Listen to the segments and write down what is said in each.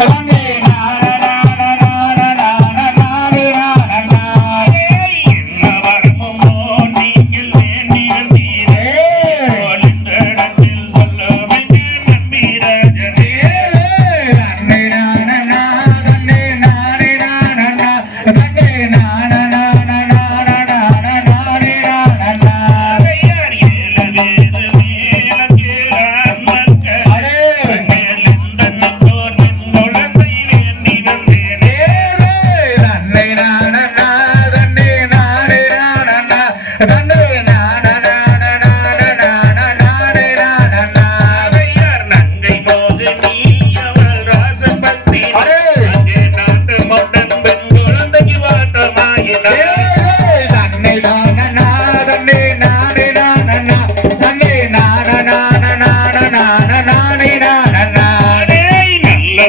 Colombia.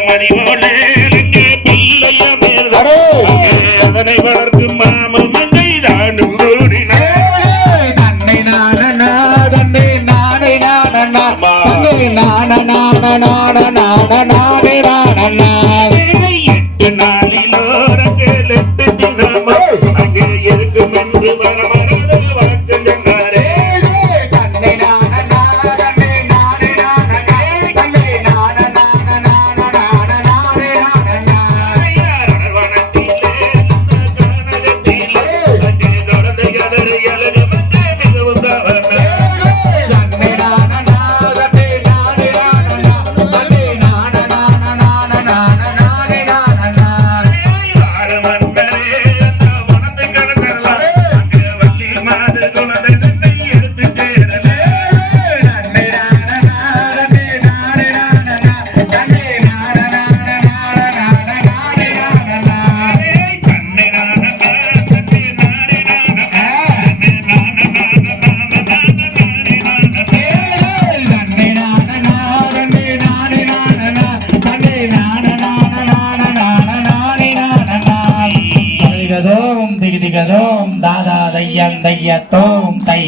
மணிவோலே தைகதோம் தாதா தையன் தைய தோம் தை.